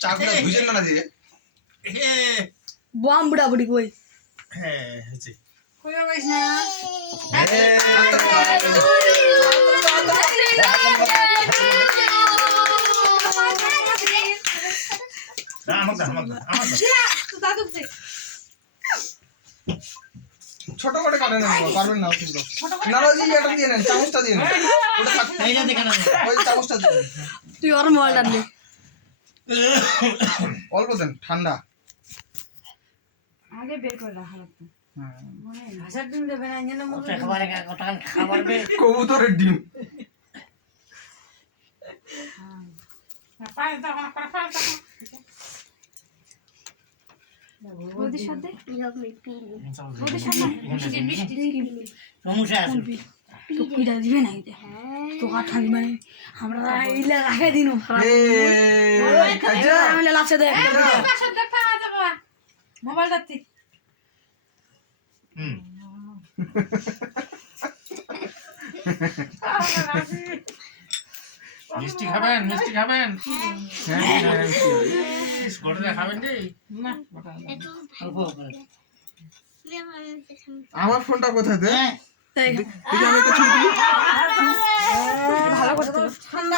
চাকুটা বুঝেন না দিয়ে বম বুড়া বুড়ি কই হ্যাঁ হচ্ছে কইও গাইস না ছোট করে কাটেন পারবেন না কিন্তু না ওই যে এটা দিয়ে নেন চামচটা দিয়ে নেন ওটা থাক এইটা দেখে না ওই চামচটা দিয়ে নেন তুই ওর মোবাইলটা দে অল্প দেন ঠান্ডা আগে বের করে রাখা লাগতো হ্যাঁ মনে ভাষার দিন দেবে না যেন ওটা খাবার খাবার বের কবুতরের ডিম পায় তখন পায় তখন ওদের সাথে ওদের সামনে মিষ্টি সমস্যা আছে তো কইরা দিবে না এটা তো কথা মানে আমরা ইলা রাখে দিনু এই খাইছা আমি লাচে দে একটা পাশে দেখা যাব মোবাইল দাতি মিষ্টি খাবেন হ্যাঁ গোটা খাবেন রে না অল্প করে আমার ফোনটা কোথায় দে হ্যাঁ দেখি আমি তো ছবি ভালো করে ঠান্ডা